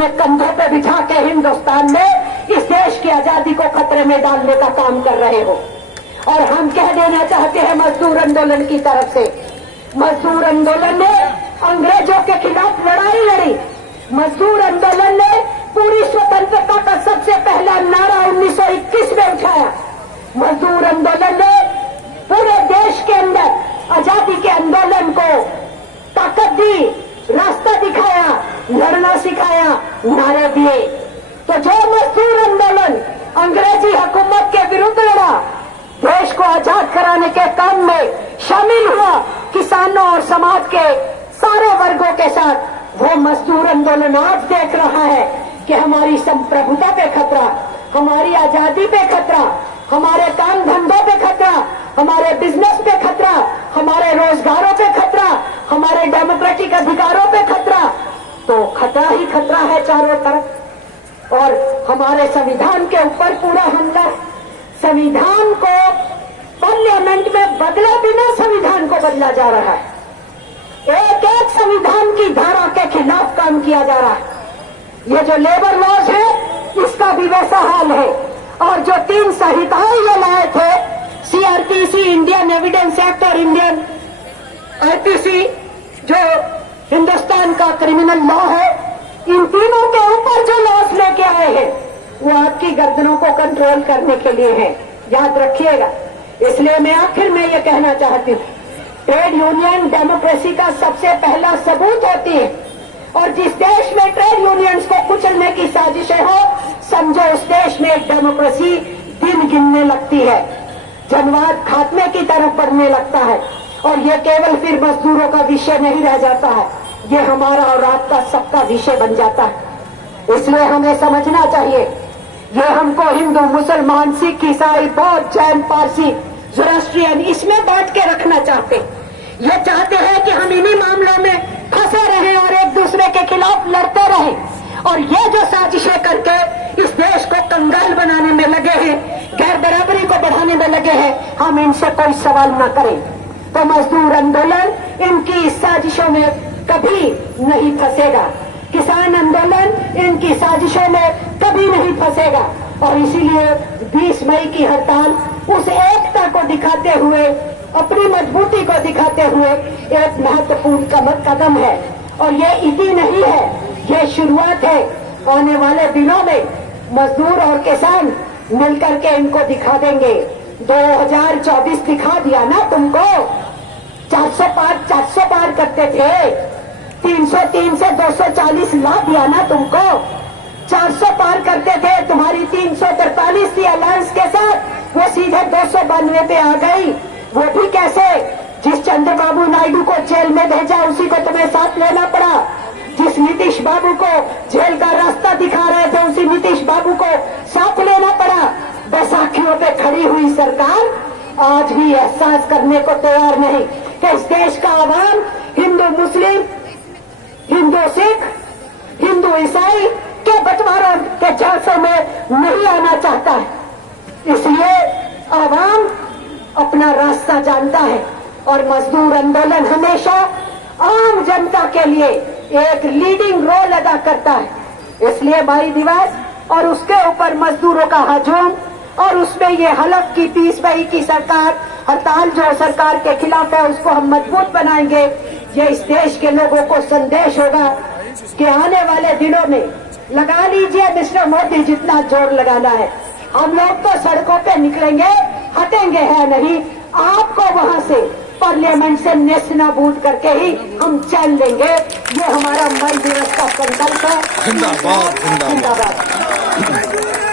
कंधों पे बिठा के हिंदुस्तान में इस देश की आजादी को खतरे में डालने का काम कर रहे हो। और हम कह देना चाहते हैं मजदूर आंदोलन की तरफ से, मजदूर आंदोलन ने अंग्रेजों के खिलाफ लड़ाई लड़ी। मजदूर आंदोलन ने पूरी स्वतंत्रता का सबसे पहला नारा 1921 में उठाया। मजदूर आंदोलन ने पूरे देश के अंदर आजादी के आंदोलन को ताकत दी, रास्ता दिखाया, लड़ना सिखाया, नारे दिए। तो जो मजदूर आंदोलन अंग्रेजी हुकूमत के विरुद्ध लड़ा, देश को आजाद कराने के काम में शामिल हुआ किसानों और समाज के सारे वर्गों के साथ, वो मजदूर आंदोलन आज देख रहा है कि हमारी संप्रभुता पे खतरा, हमारी आजादी पे खतरा, हमारे काम धंधों पे खतरा, हमारे बिजनेस पे खतरा, हमारे रोजगारों पे खतरा, हमारे डेमोक्रेटिक अधिकारों पे खतरा। तो खतरा ही खतरा है चारों तरफ। और हमारे संविधान के ऊपर पूरा हमला, संविधान को पार्लियामेंट में बदले बिना संविधान को बदला जा रहा है। एक एक संविधान की धारा के खिलाफ काम किया जा रहा है। ये जो लेबर लॉज है, इसका भी वैसा हाल है। और जो 3 संहिताएं ये लाए थे, सीआरपीसी, इंडियन एविडेंस एक्ट और इंडियन आईपीसी, जो हिंदुस्तान का क्रिमिनल लॉ है, इन तीनों के ऊपर जो लॉस लेके आए हैं, वो आपकी गर्दनों को कंट्रोल करने के लिए है, याद रखिएगा। इसलिए मैं आखिर में ये कहना चाहती हूँ, ट्रेड यूनियन डेमोक्रेसी का सबसे पहला सबूत होती है। और जिस देश में ट्रेड यूनियंस को कुचलने की साजिशें हो, समझो उस देश में डेमोक्रेसी दिन गिनने लगती है, जनवाद खात्मे की तरफ बढ़ने लगता है। और ये केवल फिर मजदूरों का विषय नहीं रह जाता है, ये हमारा और आपका सबका विषय बन जाता है। इसलिए हमें समझना चाहिए, ये हमको हिंदू, मुसलमान, सिख, ईसाई, बौद्ध, जैन, पारसी, ज़ोरास्ट्रियन इसमें बांट के रखना चाहते। ये चाहते हैं कि हम इन्हीं मामलों में फंसे रहें और एक दूसरे के खिलाफ लड़ते रहें। और ये जो साजिशें करके इस देश को कंगाल बनाने में लगे हैं, गैर बराबरी को बढ़ाने में लगे हैं, हम इनसे कोई सवाल न करें। तो मजदूर आंदोलन इनकी इस साजिशों में कभी नहीं फंसेगा, किसान आंदोलन इनकी साजिशों में कभी नहीं फंसेगा। और इसीलिए 20 मई की हड़ताल उस एकता को दिखाते हुए, अपनी मजबूती को दिखाते हुए एक महत्वपूर्ण कदम है। और ये इति नहीं है, ये शुरुआत है। आने वाले दिनों में मजदूर और किसान मिलकर के इनको दिखा देंगे। 2024 दिखा दिया ना तुमको, 400 पार करते थे, 303 से 240 ला दिया ना तुमको, 400 पार करते थे, तुम्हारी 343 थी अलायंस के साथ, वो सीधे 292 पे आ गई। वो भी कैसे? जिस चंद्रबाबू नायडू को जेल में भेजा उसी को तुम्हें साथ लेना पड़ा, जिस नीतीश बाबू को जेल का रास्ता दिखा रहे थे उसी नीतीश बाबू को साथ लेना पड़ा। बैसाखियों पे खड़ी हुई सरकार आज भी एहसास करने को तैयार नहीं कि इस देश का आवाम हिंदू मुस्लिम, हिंदू सिख, हिंदू ईसाई के बंटवारों के झांसे में नहीं आना चाहता है। इसलिए आवाम अपना रास्ता जानता है और मजदूर आंदोलन हमेशा आम जनता के लिए एक लीडिंग रोल अदा करता है। इसलिए मई दिवस और उसके ऊपर मजदूरों का हजूम और उसमें ये हलफ की 30 मई की सरकार हड़ताल जो सरकार के खिलाफ है उसको हम मजबूत बनाएंगे। ये इस देश के लोगों को संदेश होगा कि आने वाले दिनों में लगा लीजिए मिस्टर मोदी जितना जोर लगाना है, हम लोग तो सड़कों पे निकलेंगे, हटेंगे है नहीं। आपको वहां से पार्लियामेंट से नेस्तनाबूद करके ही हम चल लेंगे। ये हमारा मई दिवस का संकल्प है। जिंदाबाद जिंदाबाद।